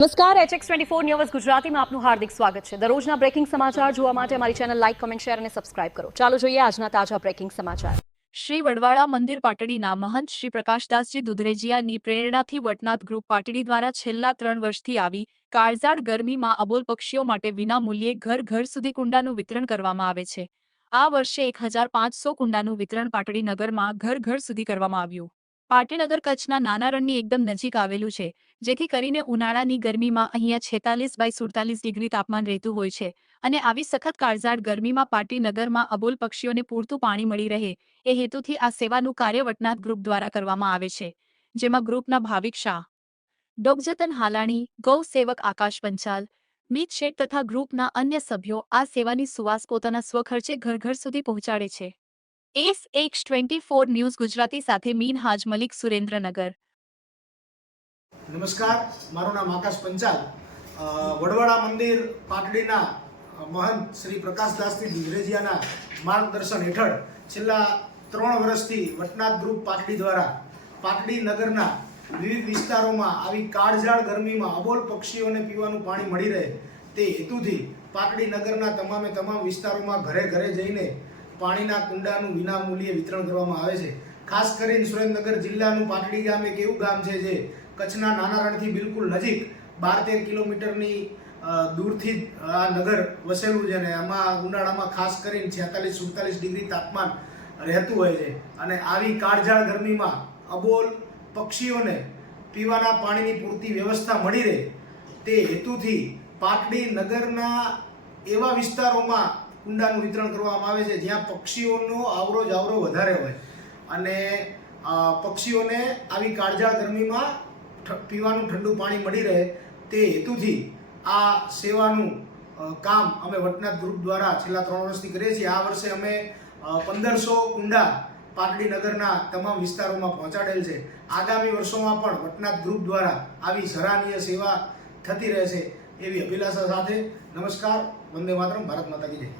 નમસ્કાર HX24 news ગુજરાતીમાં આપનું હાર્દિક સ્વાગત છે। દરરોજના બ્રેકિંગ સમાચાર જોવા માટે અમારી ચેનલ લાઇક, કમેન્ટ, શેર અને સબસ્ક્રાઇબ કરો। ચાલો જોઈએ આજના તાજા બ્રેકિંગ સમાચાર। શ્રી વડવાળા મંદિર પાટડીના મહંત શ્રી પ્રકાશદાસજી દુધરેજિયાની પ્રેરણાથી વટનાથ ગ્રુપ પાટડી દ્વારા છેલ્લા 3 વર્ષથી આવી કાળઝાળ ગરમીમાં અબોલ પક્ષીઓ માટે વિના મૂલ્યે ઘર ઘર સુધી કુંડાનું વિતરણ કરવામાં આવે છે। આ વર્ષે 1500 કુંડાનું વિતરણ પાટડી નગરમાં ઘર ઘર સુધી કરવામાં આવ્યું। પાટડીનગર કચ્છના નાના રણની એકદમ નજીક આવેલું છે, જેથી કરીને ઉનાળાની ગરમીમાં અહીંયા 46/47 ડિગ્રી તાપમાન રહેતું હોય છે અને આવી સખત કાળઝાળ ગરમીમાં પાટડીનગરમાં અબોલ પક્ષીઓને પૂરતું પાણી મળી રહે એ હેતુથી આ સેવાનું કાર્ય વટનાથ ગ્રુપ દ્વારા કરવામાં આવે છે, જેમાં ગ્રુપના ભાવિક શાહ, ડોગજતન હાલાણી, ગૌ સેવક આકાશ પંચાલ, મીત શેઠ તથા ગ્રુપના અન્ય સભ્યો આ સેવાની સુવાસ પોતાના સ્વખર્ચે ઘર ઘર સુધી પહોંચાડે છે। HX24 ન્યૂઝ ગુજરાતી સાથે મીન હાજ મલિક, સુરેન્દ્રનગર। નમસ્કાર, મારું નામ આકાશ પંચાલ। વડવાળા મંદિર પાટડીના મહંત શ્રી પ્રકાશદાસજી દુધરેજિયાના માર્ગદર્શન હેઠળ છેલ્લા 3 વર્ષથી વટનાથ ગ્રુપ પાટડી દ્વારા પાટડી નગરના વિવિધ વિસ્તારોમાં આવી કાળઝાળ ગરમીમાં અબોલ પક્ષીઓને પીવાનું પાણી મળી રહે તે હેતુથી પાટડી નગરના તમામ વિસ્તારોમાં ઘરે ઘરે જઈને પાણીના કુંડાનું વિના મૂલ્યે વિતરણ કરવામાં આવે છે। ખાસ કરીને સુરેન્દ્રનગર જિલ્લાનું પાટડી ગામ એક એવું ગામ છે જે કચ્છના નાના રણથી બિલકુલ નજીક 12-13 કિલોમીટરની દૂરથી આ નગર વસેલું છે અને આમાં ઉનાળામાં ખાસ કરીને 46-47 ડિગ્રી તાપમાન રહેતું હોય છે અને આવી કાળઝાળ ગરમીમાં અબોલ પક્ષીઓને પીવાના પાણીની પૂરતી વ્યવસ્થા મળી રહે તે હેતુથી પાટડી નગરના એવા વિસ્તારોમાં કુંડાનું વિતરણ કરવામાં આવે છે જ્યાં પક્ષીઓનો આવરો જાવરો વધારે હોય અને પક્ષીઓને આવી કાળઝાળ ગરમીમાં પીવાનું ઠંડુ પાણી મળી રહે તે હેતુથી આ સેવાનું કામ અમે વટનાથ ગ્રુપ દ્વારા છેલ્લા 3 વર્ષથી કરીએ છીએ। આ વર્ષે અમે 1500 કુંડા પાટડી નગરના તમામ વિસ્તારોમાં પહોંચાડેલ છે। આગામી વર્ષોમાં પણ વટનાથ ગ્રુપ દ્વારા આવી સરાહનીય સેવા થતી રહેશે એવી અભિલાષા સાથે નમસ્કાર, વંદે માતરમ, ભારત માતા કી જય।